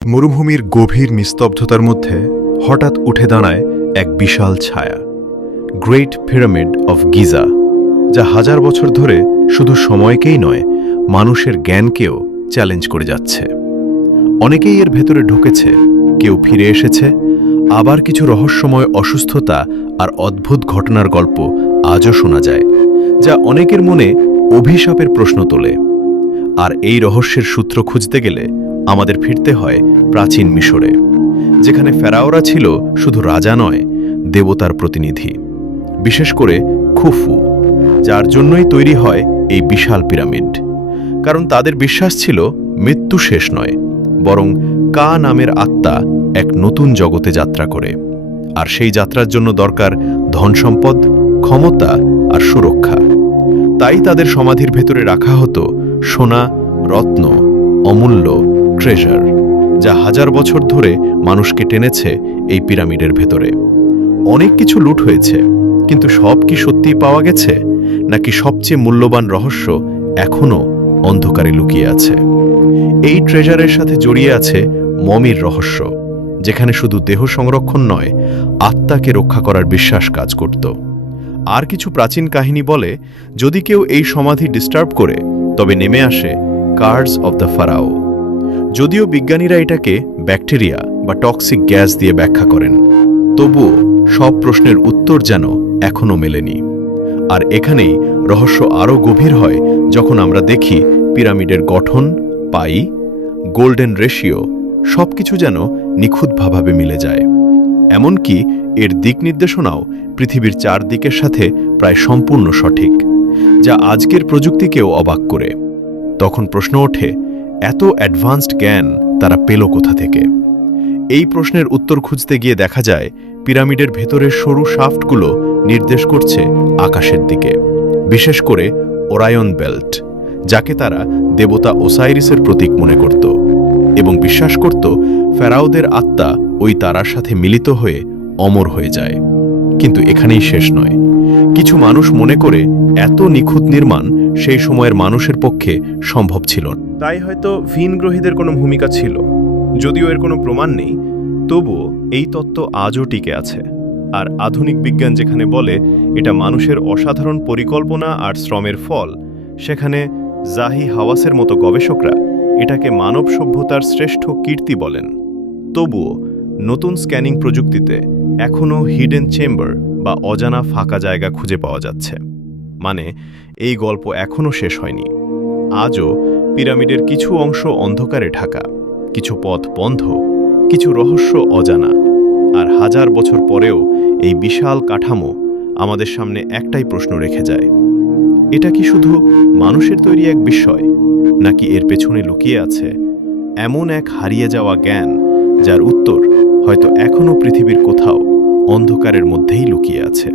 মরুভূমির গভীর নিস্তব্ধতার মধ্যে হঠাৎ উঠে দাঁড়ায় এক বিশাল ছায়া, গ্রেট পিরামিড অফ গিজা, যা হাজার বছর ধরে শুধু সময়কেই নয়, মানুষের জ্ঞানকেও চ্যালেঞ্জ করে যাচ্ছে। অনেকেই এর ভেতরে ঢুকেছে, কেউ ফিরে এসেছে, আবার কিছু রহস্যময় অসুস্থতা আর অদ্ভুত ঘটনার গল্প আজও শোনা যায়, যা অনেকের মনে অভিশাপের প্রশ্ন তোলে। আর এই রহস্যের সূত্র খুঁজতে গেলে আমাদের ফিরতে হয় প্রাচীন মিশরে, যেখানে ফেরাওরা ছিল শুধু রাজা নয়, দেবতার প্রতিনিধি, বিশেষ করে খুফু, যার জন্যই তৈরি হয় এই বিশাল পিরামিড। কারণ তাদের বিশ্বাস ছিল মৃত্যু শেষ নয়, বরং কা নামের আত্মা এক নতুন জগতে যাত্রা করে, আর সেই যাত্রার জন্য দরকার ধনসম্পদ, ক্ষমতা আর সুরক্ষা। তাই তাদের সমাধির ভেতরে রাখা হতো সোনা, রত্ন, অমূল্য ট্রেজার, যা হাজার বছর ধরে মানুষকে টেনেছে এই পিরামিডের ভেতরে। অনেক কিছু লুট হয়েছে, কিন্তু সব কি সত্যিই পাওয়া গেছে, নাকি সবচেয়ে মূল্যবান রহস্য এখনও অন্ধকারে লুকিয়ে আছে? এই ট্রেজারের সাথে জড়িয়ে আছে মমির রহস্য, যেখানে শুধু দেহ সংরক্ষণ নয়, আত্মাকে রক্ষা করার বিশ্বাস কাজ করত। আর কিছু প্রাচীন কাহিনী বলে, যদি কেউ এই সমাধি ডিস্টার্ব করে, তবে নেমে আসে কার্স অব দ্য ফারাও। যদিও বিজ্ঞানীরা এটাকে ব্যাকটেরিয়া বা টক্সিক গ্যাস দিয়ে ব্যাখ্যা করেন, তবুও সব প্রশ্নের উত্তর যেন এখনও মেলেনি। আর এখানেই রহস্য আরও গভীর হয়, যখন আমরা দেখি পিরামিডের গঠন, পাই, গোল্ডেন রেশিও, সবকিছু যেন নিখুঁতভাবে মিলে যায়। এমনকি এর দিক নির্দেশনাও পৃথিবীর চারদিকের সাথে প্রায় সম্পূর্ণ সঠিক, যা আজকের প্রযুক্তিকেও অবাক করে। তখন প্রশ্ন ওঠে, এত অ্যাডভান্সড জ্ঞান তারা পেল কোথা থেকে? এই প্রশ্নের উত্তর খুঁজতে গিয়ে দেখা যায় পিরামিডের ভেতরের সরু শাফটগুলো নির্দেশ করছে আকাশের দিকে, বিশেষ করে ওরায়ন বেল্ট, যাকে তারা দেবতা ওসাইরিসের প্রতীক মনে করত এবং বিশ্বাস করত ফেরাওদের আত্মা ওই তারার সাথে মিলিত হয়ে অমর হয়ে যায়। কিন্তু এখানেই শেষ নয়। কিছু মানুষ মনে করে এত নিখুঁত নির্মাণ সেই সময়ের মানুষের পক্ষে সম্ভব ছিল না। তাই হয়তো ভিনগ্রহীদের কোনো ভূমিকা ছিল। যদিও এর কোনো প্রমাণ নেই, তবুও এই তত্ত্ব আজও টিকে আছে। আর আধুনিক বিজ্ঞান যেখানে বলে এটা মানুষের অসাধারণ পরিকল্পনা আর শ্রমের ফল, সেখানে জাহি হাওয়াসের মতো গবেষকরা এটাকে মানব সভ্যতার শ্রেষ্ঠ কীর্তি বলেন। তবুও নতুন স্ক্যানিং প্রযুক্তিতে এখনও হিডেন চেম্বার বা অজানা ফাঁকা জায়গা খুঁজে পাওয়া যাচ্ছে। মানে, এই গল্প এখনও শেষ হয়নি। আজও পিরামিডের কিছু অংশ অন্ধকারে ঢাকা, কিছু পথ বন্ধ, কিছু রহস্য অজানা। আর হাজার বছর পরেও এই বিশাল কাঠামো আমাদের সামনে একটাই প্রশ্ন রেখে যায়, এটা কি শুধু মানুষের তৈরি এক বিস্ময়, নাকি এর পেছনে লুকিয়ে আছে এমন এক হারিয়ে যাওয়া জ্ঞান, যার উত্তর হয়তো এখনও পৃথিবীর কোথাও অন্ধকারের মধ্যেই লুকিয়ে আছে?